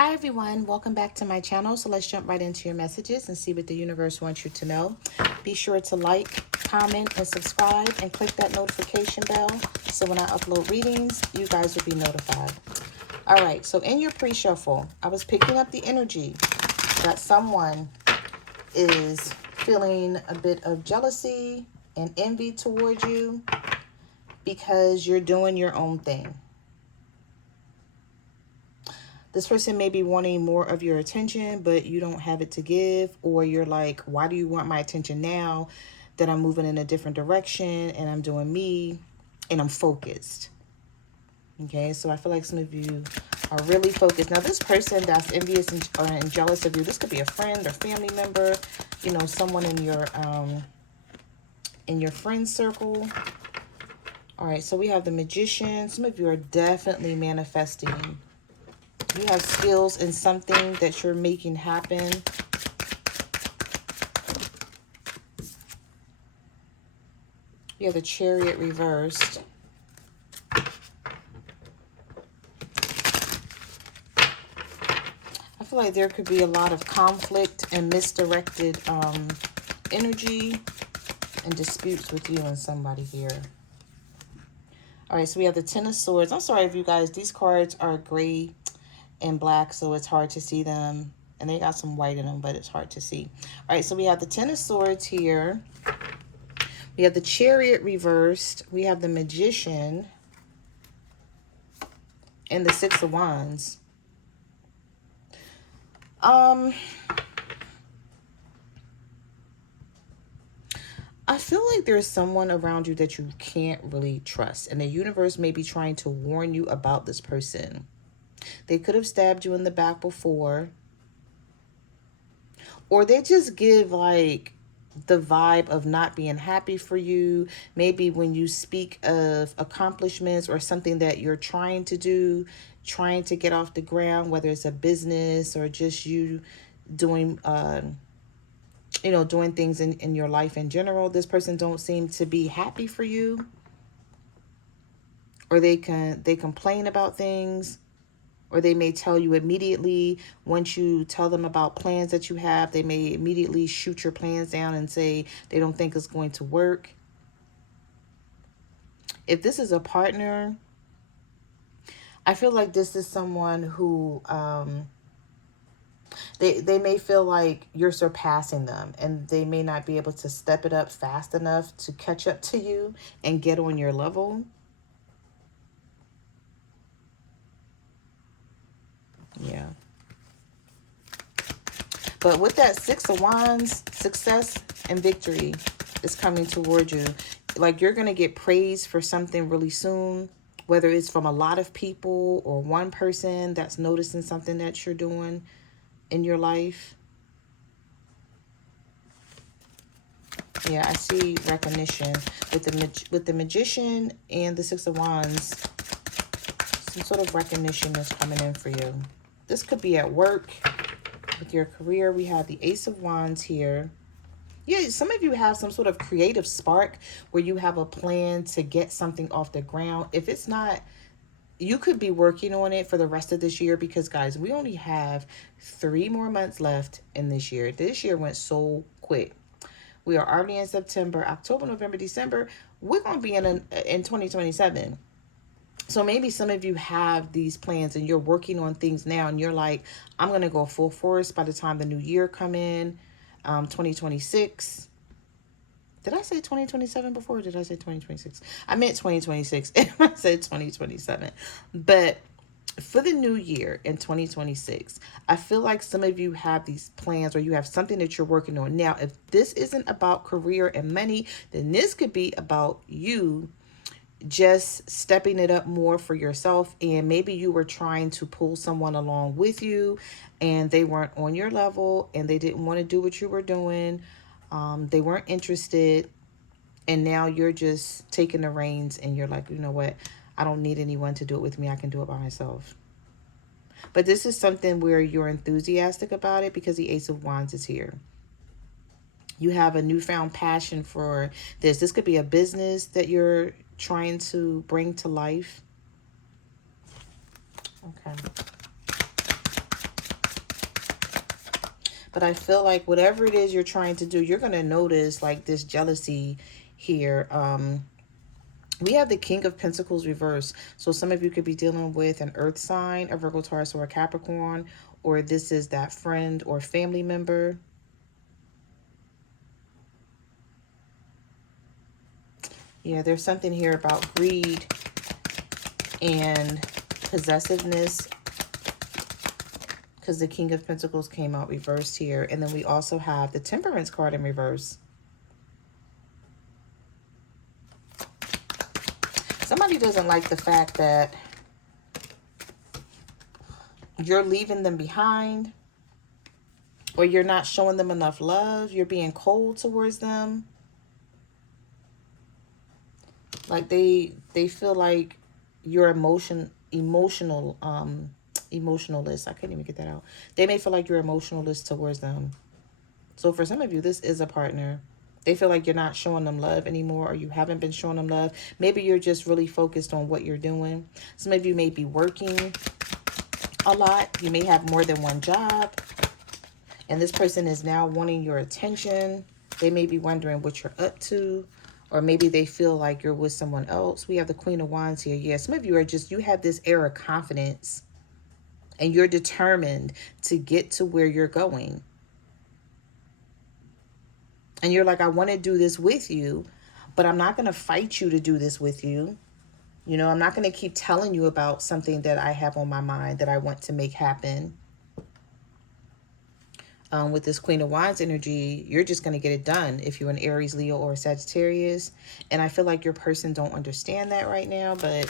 Hi everyone, welcome back to my channel. So let's jump right into your messages and see what the universe wants you to know. Be sure to like, comment, and subscribe, and click that notification bell so when I upload readings, you guys will be notified. All right, so in your pre-shuffle, I was picking up the energy that someone is feeling a bit of jealousy and envy towards you because you're doing your own thing. This person may be wanting more of your attention, but you don't have it to give, or you're like, why do you want my attention now that I'm moving in a different direction and I'm doing me and I'm focused? Okay, so I feel like some of you are really focused. Now, this person that's envious and jealous of you, this could be a friend or family member, you know, someone in your friend circle. All right, so we have the Magician. Some of you are definitely manifesting. You have skills in something that you're making happen. You have the Chariot reversed. I feel like there could be a lot of conflict and misdirected energy and disputes with you and somebody here. All right, so we have the Ten of Swords. I'm sorry if you guys, these cards are gray and black, so it's hard to see them. And they got some white in them, but it's hard to see. All right, so we have the Ten of Swords here. We have the Chariot reversed. We have the Magician. And the Six of Wands. I feel like there's someone around you that you can't really trust. And the universe may be trying to warn you about this person. They could have stabbed you in the back before. Or they just give like the vibe of not being happy for you. Maybe when you speak of accomplishments or something that you're trying to do, trying to get off the ground, whether it's a business or just you doing, doing things in your life in general, this person don't seem to be happy for you. Or they complain about things. Or they may tell you immediately, once you tell them about plans that you have, they may immediately shoot your plans down and say they don't think it's going to work. If this is a partner, I feel like this is someone who, they may feel like you're surpassing them and they may not be able to step it up fast enough to catch up to you and get on your level. Yeah. But with that Six of Wands, success and victory is coming toward you. Like you're going to get praise for something really soon, whether it's from a lot of people or one person that's noticing something that you're doing in your life. Yeah, I see recognition with the Magician and the Six of Wands. Some sort of recognition is coming in for you. This could be at work. With your career, we have the Ace of Wands here. Yeah, some of you have some sort of creative spark where you have a plan to get something off the ground. If it's not, you could be working on it for the rest of this year because, guys, we only have 3 more months left in this year. This year went so quick. We are already in September, October, November, December. We're going to be in 2027. So maybe some of you have these plans and you're working on things now and you're like, I'm going to go full force by the time the new year come in, 2026. Did I say 2027 before or did I say 2026? I meant 2026 and I said 2027. But for the new year in 2026, I feel like some of you have these plans or you have something that you're working on. Now, if this isn't about career and money, then this could be about you just stepping it up more for yourself. And maybe you were trying to pull someone along with you and they weren't on your level and they didn't want to do what you were doing. They weren't interested. And now you're just taking the reins and you're like, you know what? I don't need anyone to do it with me. I can do it by myself. But this is something where you're enthusiastic about it because the Ace of Wands is here. You have a newfound passion for this. This could be a business that you're trying to bring to life. Okay. But I feel like whatever it is you're trying to do, you're going to notice like this jealousy here. We have the King of Pentacles reversed. So some of you could be dealing with an earth sign, a Virgo, Taurus, or a Capricorn, or this is that friend or family member. Yeah, there's something here about greed and possessiveness, because the King of Pentacles came out reversed here. And then we also have the Temperance card in reverse. Somebody doesn't like the fact that you're leaving them behind, or you're not showing them enough love. You're being cold towards them. Like they feel like you're emotionalist. I couldn't even get that out. They may feel like you're emotionalist towards them. So for some of you, this is a partner. They feel like you're not showing them love anymore, or you haven't been showing them love. Maybe you're just really focused on what you're doing. Some of you may be working a lot. You may have more than one job. And this person is now wanting your attention. They may be wondering what you're up to. Or maybe they feel like you're with someone else. We have the Queen of Wands here. Yeah, some of you are just, you have this air of confidence. And you're determined to get to where you're going. And you're like, I want to do this with you, but I'm not going to fight you to do this with you. You know, I'm not going to keep telling you about something that I have on my mind that I want to make happen. With this Queen of Wands energy, you're just going to get it done if you're an Aries, Leo, or Sagittarius. And I feel like your person don't understand that right now, but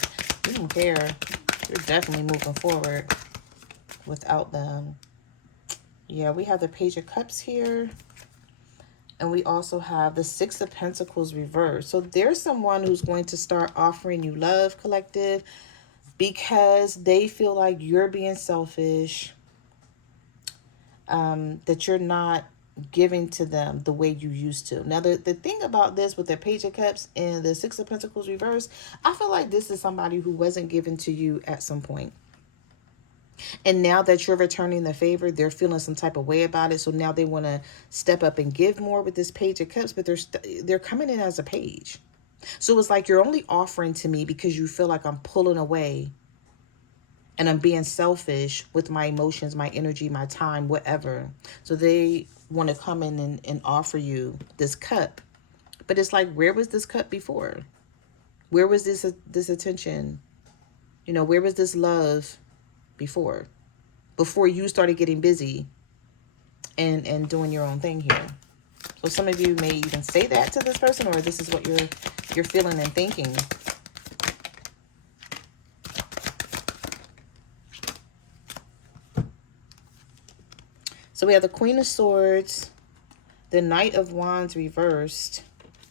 you don't care. You're definitely moving forward without them. Yeah, we have the Page of Cups here. And we also have the Six of Pentacles reversed. So there's someone who's going to start offering you love, collective, because they feel like you're being selfish, that you're not giving to them the way you used to. Now, the thing about this with the Page of Cups and the Six of Pentacles reversed, I feel like this is somebody who wasn't given to you at some point. And now that you're returning the favor, they're feeling some type of way about it. So now they want to step up and give more with this Page of Cups, but they're coming in as a page. So it's like you're only offering to me because you feel like I'm pulling away and I'm being selfish with my emotions, my energy, my time, whatever. So they want to come in and offer you this cup. But it's like, where was this cup before? Where was this attention? You know, where was this love before you started getting busy and doing your own thing here? So some of you may even say that to this person, or this is what you're feeling and thinking. So we have the Queen of Swords, the Knight of Wands reversed.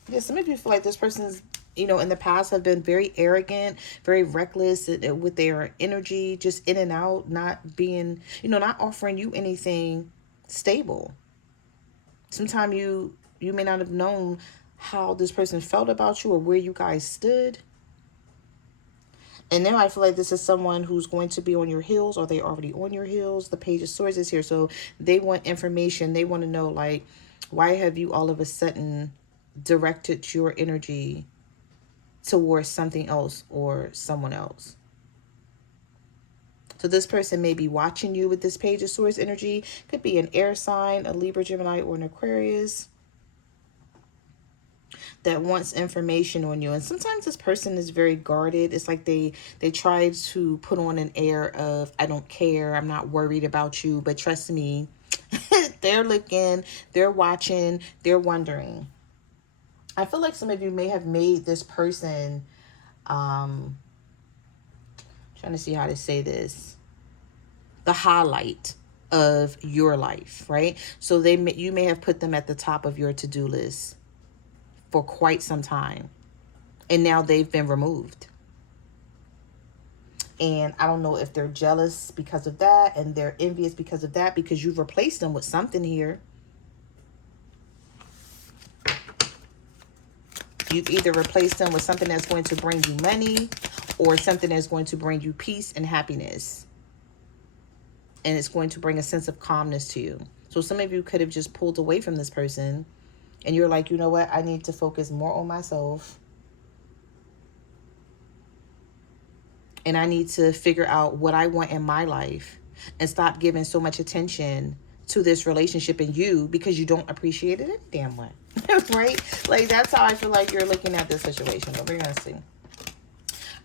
Yeah, some of you feel like this person's, you know, in the past have been very arrogant, very reckless with their energy, just in and out, not being, you know, not offering you anything stable. Sometimes you may not have known how this person felt about you or where you guys stood. And now I feel like this is someone who's going to be on your heels, or they already on your heels. The Page of Swords is here. So they want information. They want to know, like, why have you all of a sudden directed your energy towards something else or someone else? So this person may be watching you with this Page of Swords energy. Could be an air sign, a Libra, Gemini, or an Aquarius that wants information on you. And sometimes this person is very guarded. It's like they try to put on an air of, I don't care, I'm not worried about you. But trust me, they're looking, they're watching, they're wondering. I feel like some of you may have made this person, trying to see how to say this, the highlight of your life, right? So you may have put them at the top of your to-do list for quite some time, and now they've been removed. And I don't know if they're jealous because of that, and they're envious because of that, because you've replaced them with something here. You've either replaced them with something that's going to bring you money, or something that's going to bring you peace and happiness. And it's going to bring a sense of calmness to you. So some of you could have just pulled away from this person and you're like, you know what? I need to focus more on myself. And I need to figure out what I want in my life and stop giving so much attention to this relationship and you because you don't appreciate it any damn way. Right? Like, that's how I feel like you're looking at this situation. But we're going to see.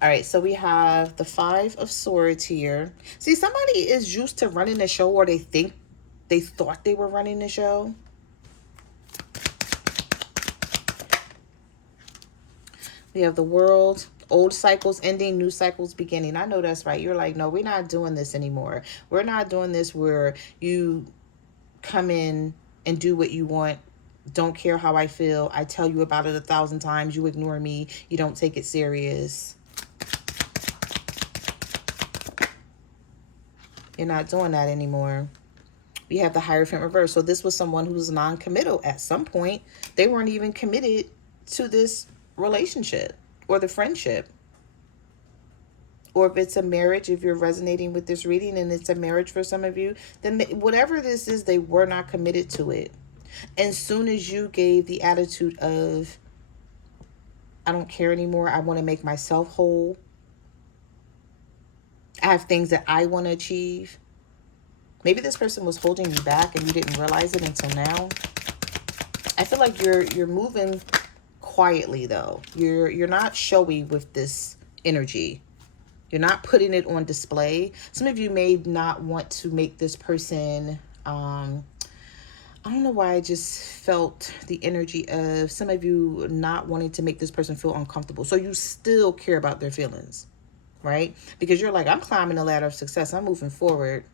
All right, so we have the Five of Swords here. See, somebody is used to running the show, or they thought they were running the show. We have the World. Old cycles ending, new cycles beginning. I know that's right. You're like, no, we're not doing this anymore. We're not doing this where you come in and do what you want. Don't care how I feel. I tell you about it 1,000 times. You ignore me. You don't take it serious. You're not doing that anymore. We have the Hierophant reverse. So this was someone who was non-committal at some point. They weren't even committed to this relationship or the friendship. Or if it's a marriage, if you're resonating with this reading and it's a marriage for some of you, then whatever this is, they were not committed to it. And soon as you gave the attitude of, I don't care anymore, I want to make myself whole, I have things that I want to achieve. Maybe this person was holding you back and you didn't realize it until now. I feel like you're moving quietly though. You're not showy with this energy. You're not putting it on display. Some of you may not want to make this person, I don't know why I just felt the energy of some of you not wanting to make this person feel uncomfortable. So you still care about their feelings, right? Because you're like, I'm climbing the ladder of success. I'm moving forward,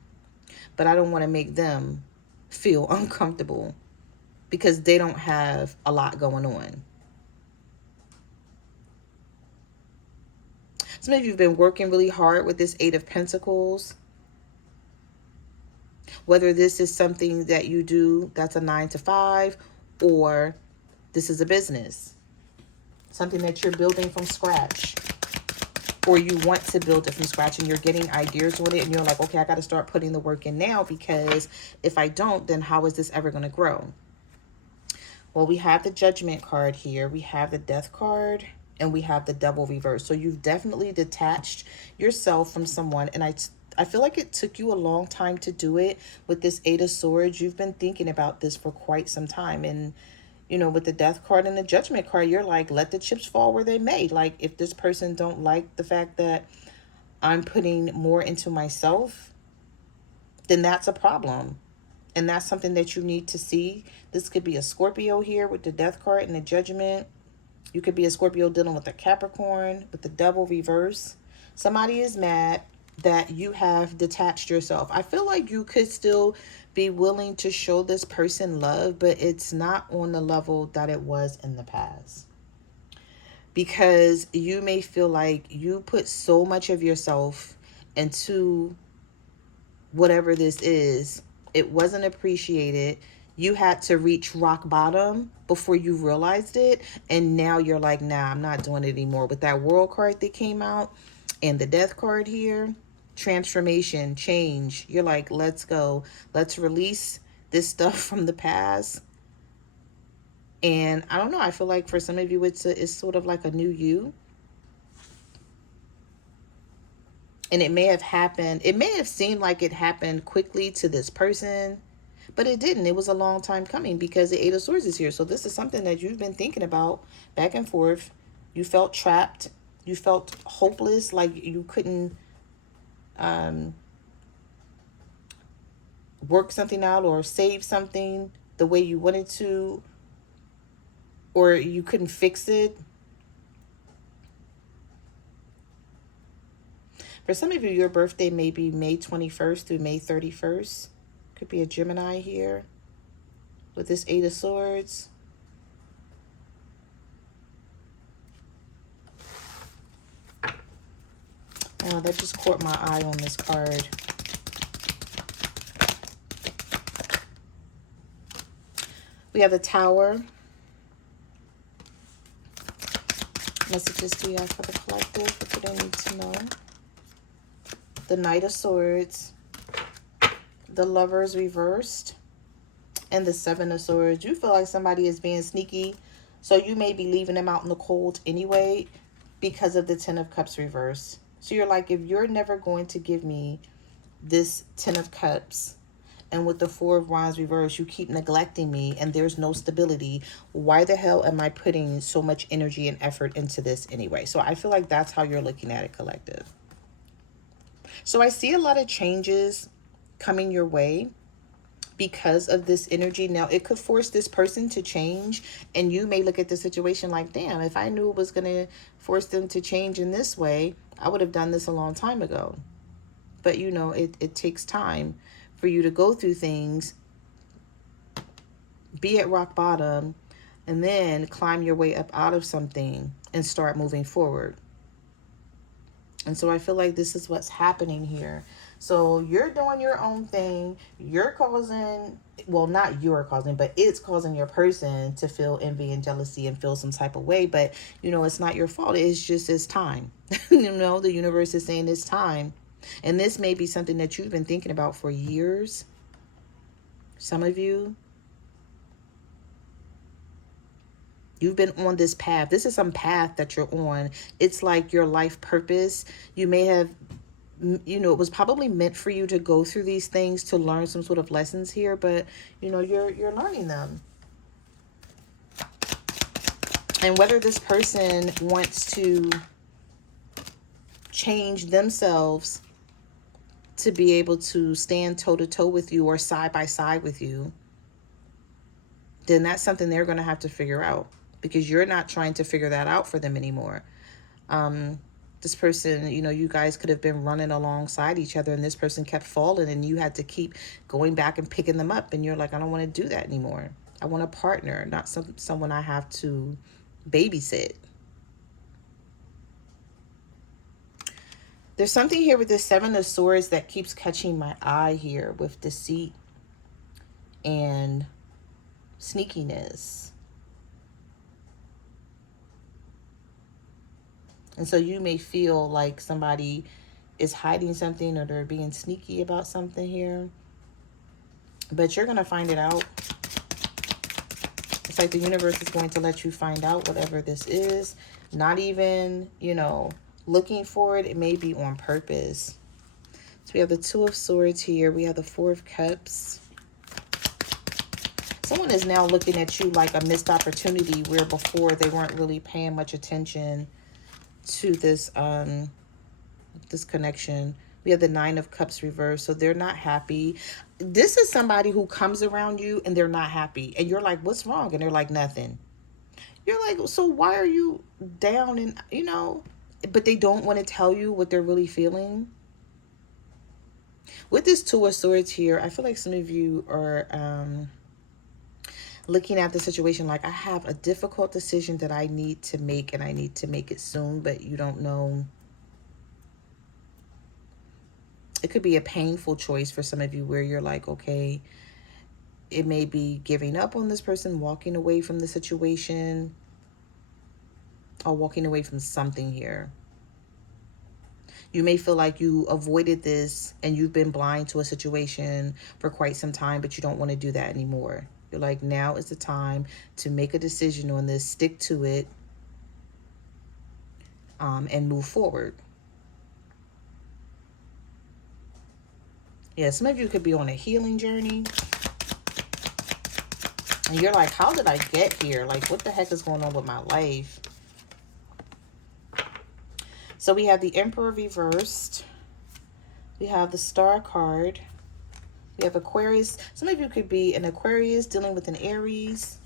but I don't want to make them feel uncomfortable because they don't have a lot going on. Some of you have been working really hard with this Eight of Pentacles. Whether this is something that you do that's a 9 to 5, or this is a business. Something that you're building from scratch. Or you want to build it from scratch and you're getting ideas with it and you're like, okay, I got to start putting the work in now because if I don't, then how is this ever going to grow? Well, we have the Judgment card here. We have the Death card. And we have the Devil reverse. So you've definitely detached yourself from someone. And I feel like it took you a long time to do it with this Eight of Swords. You've been thinking about this for quite some time. And, you know, with the Death card and the Judgment card, you're like, let the chips fall where they may. Like, if this person don't like the fact that I'm putting more into myself, then that's a problem. And that's something that you need to see. This could be a Scorpio here with the Death card and the Judgment. You could be a Scorpio dealing with a Capricorn, with the Devil reverse. Somebody is mad that you have detached yourself. I feel like you could still be willing to show this person love, but it's not on the level that it was in the past. Because you may feel like you put so much of yourself into whatever this is. It wasn't appreciated. You had to reach rock bottom before you realized it. And now you're like, nah, I'm not doing it anymore. With that World card that came out and the Death card here, transformation, change. You're like, let's go. Let's release this stuff from the past. And I don't know. I feel like for some of you, it's sort of like a new you. And it may have happened. It may have seemed like it happened quickly to this person. But it didn't. It was a long time coming because the Eight of Swords is here. So this is something that you've been thinking about back and forth. You felt trapped. You felt hopeless, like you couldn't work something out or save something the way you wanted to, or you couldn't fix it. For some of you, your birthday may be May 21st through May 31st. Could be a Gemini here with this Eight of Swords. Oh, that just caught my eye on this card. We have the Tower. Messages do you have for the collective? What do they need to know? The Knight of Swords. The Lovers reversed. And the Seven of Swords, you feel like somebody is being sneaky, so you may be leaving them out in the cold anyway because of the Ten of Cups reverse. So you're like, if you're never going to give me this Ten of Cups, and with the Four of Wands reverse, you keep neglecting me and there's no stability, why the hell am I putting so much energy and effort into this anyway? So I feel like that's how you're looking at it, collective. So I see a lot of changes coming your way because of this energy. Now, it could force this person to change, and you may look at the situation like, damn, if I knew it was going to force them to change in this way, I would have done this a long time ago. But, you know, it takes time for you to go through things, be at rock bottom, and then climb your way up out of something and start moving forward. And so I feel like this is what's happening here. So you're doing your own thing. You're causing, well, not you're causing, but it's causing your person to feel envy and jealousy and feel some type of way. But, you know, it's not your fault. It's just, it's time. You know, the universe is saying it's time. And this may be something that you've been thinking about for years. Some of you. You've been on this path. This is some path that you're on. It's like your life purpose. You may have, you know, it was probably meant for you to go through these things to learn some sort of lessons here, but, you know, you're learning them. And whether this person wants to change themselves to be able to stand toe-to-toe with you or side by side with you, then that's something they're going to have to figure out, because you're not trying to figure that out for them anymore. This person, you know, you guys could have been running alongside each other, and this person kept falling, and you had to keep going back and picking them up, and you're like, I don't want to do that anymore. I want a partner, not someone I have to babysit. There's something here with this Seven of Swords that keeps catching my eye here with deceit and sneakiness. And so you may feel like somebody is hiding something or they're being sneaky about something here. But you're going to find it out. It's like the universe is going to let you find out whatever this is. Not even, you know, looking for it. It may be on purpose. So we have the Two of Swords here. We have the Four of Cups. Someone is now looking at you like a missed opportunity, where before they weren't really paying much attention to this this connection. We have the Nine of Cups reversed, so they're not happy. This is somebody who comes around you and they're not happy, and you're like, what's wrong? And they're like, nothing. You're like, so why are you down? And, you know, but they don't want to tell you what they're really feeling. With this Two of Swords here, I feel like some of you are looking at the situation like, I have a difficult decision that I need to make, and I need to make it soon, but you don't know. It could be a painful choice for some of you, where you're like, okay, it may be giving up on this person, walking away from the situation, or walking away from something here. You may feel like you avoided this and you've been blind to a situation for quite some time, but you don't want to do that anymore. You're like, now is the time to make a decision on this, stick to it, and move forward. Yeah, some of you could be on a healing journey. And you're like, how did I get here? Like, what the heck is going on with my life? So we have the Emperor reversed. We have the Star card. We have Aquarius. Some of you could be an Aquarius dealing with an Aries.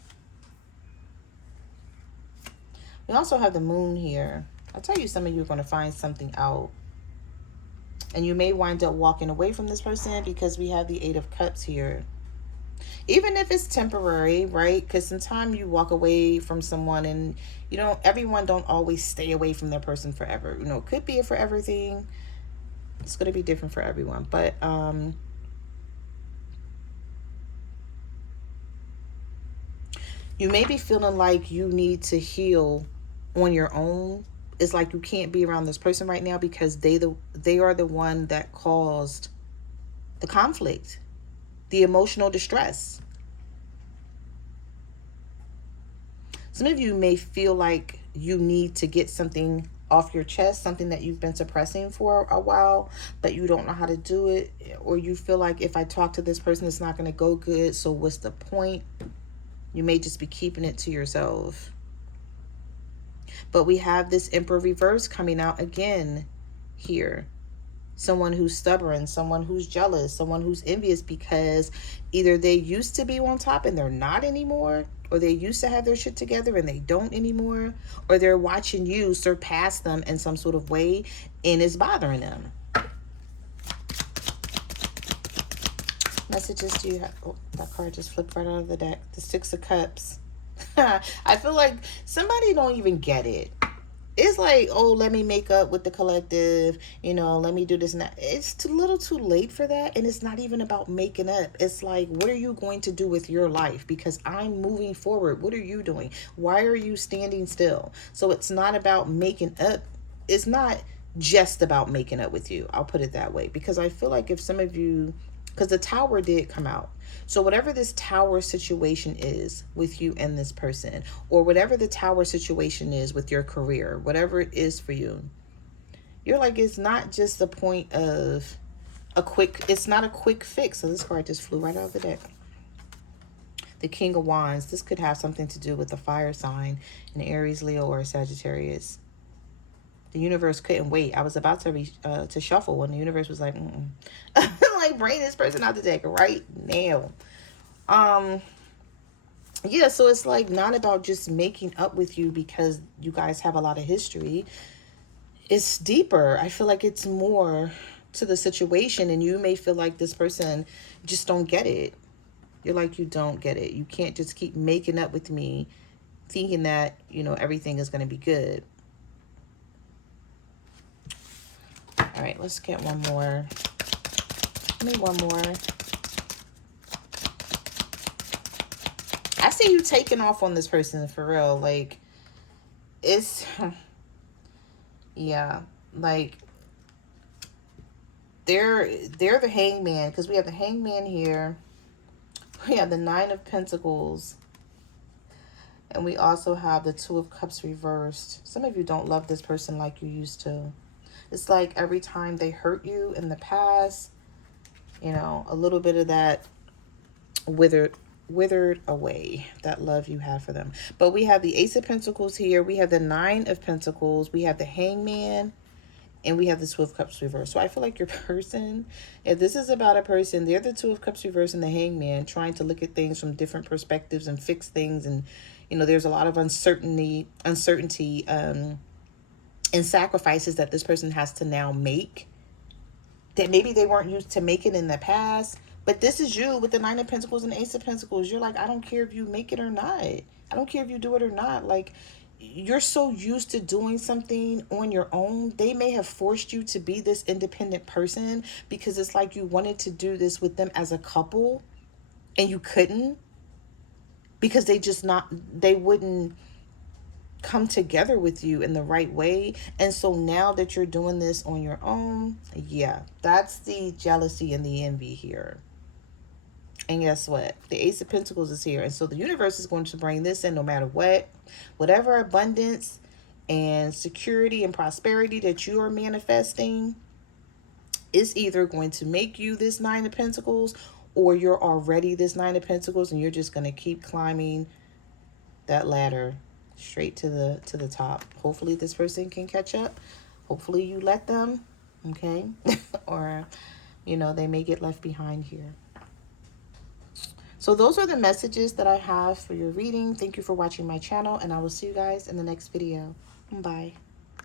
We also have the Moon here. I'll tell you, some of you are going to find something out. And you may wind up walking away from this person, because we have the Eight of Cups here. Even if it's temporary, right? Because sometimes you walk away from someone, and, you know, everyone don't always stay away from their person forever. You know, it could be a forever thing. It's going to be different for everyone. But, you may be feeling like you need to heal on your own. It's like you can't be around this person right now because they are the one that caused the conflict, the emotional distress. Some of you may feel like you need to get something off your chest, something that you've been suppressing for a while, but you don't know how to do it. Or you feel like if I talk to this person, it's not going to go good. So what's the point? You may just be keeping it to yourself. But we have this Emperor reverse coming out again here. Someone who's stubborn, someone who's jealous, someone who's envious because either they used to be on top and they're not anymore, or they used to have their shit together and they don't anymore, or they're watching you surpass them in some sort of way and it's bothering them. Messages do you have? Oh, that card just flipped right out of the deck. The Six of Cups. I feel like somebody don't even get it. It's like, oh, let me make up with the collective, you know, let me do this and that. It's a little too late for that. And it's not even about making up. It's like, what are you going to do with your life? Because I'm moving forward. What are you doing? Why are you standing still? So it's not about making up. It's not just about making up with you. I'll put it that way. Because I feel like if some of you, because the Tower did come out. So whatever this Tower situation is with you and this person, or whatever the Tower situation is with your career, whatever it is for you, you're like, it's not just the point of it's not a quick fix. So this card just flew right out of the deck. The King of Wands. This could have something to do with the fire sign, an Aries, Leo, or Sagittarius. The universe couldn't wait. I was about to shuffle when the universe was like, like, bring this person out the deck right now. Yeah, so it's like not about just making up with you because you guys have a lot of history. It's deeper. I feel like it's more to the situation, and you may feel like this person just don't get it. You're like, you don't get it. You can't just keep making up with me thinking that, you know, everything is going to be good. All right, let's get one more. Give me one more. I see you taking off on this person for real. Like, it's, yeah, like, they're the Hangman, because we have the Hangman here. We have the Nine of Pentacles. And we also have the Two of Cups reversed. Some of you don't love this person like you used to. It's like every time they hurt you in the past, you know, a little bit of that withered away, that love you have for them. But we have the Ace of Pentacles here. We have the Nine of Pentacles. We have the Hangman. And we have the Two of Cups reversed. So I feel like your person, if this is about a person, they're the Two of Cups reversed and the Hangman, trying to look at things from different perspectives and fix things. And, you know, there's a lot of uncertainty, and sacrifices that this person has to now make that maybe they weren't used to making in the past. But this is you with the Nine of Pentacles and Ace of Pentacles. You're like, I don't care if you make it or not. I don't care if you do it or not. Like, you're so used to doing something on your own. They may have forced you to be this independent person because it's like you wanted to do this with them as a couple and you couldn't because they wouldn't come together with you in the right way. And so now that you're doing this on your own, yeah, that's the jealousy and the envy here. And guess what? The Ace of Pentacles is here. And so the universe is going to bring this in no matter what. Whatever abundance and security and prosperity that you are manifesting is either going to make you this Nine of Pentacles, or you're already this Nine of Pentacles and you're just going to keep climbing that ladder straight to the top. Hopefully this person can catch up. Hopefully you let them, okay? Or, you know, they may get left behind here. So those are the messages that I have for your reading. Thank you for watching my channel, and I will see you guys in the next video. Bye.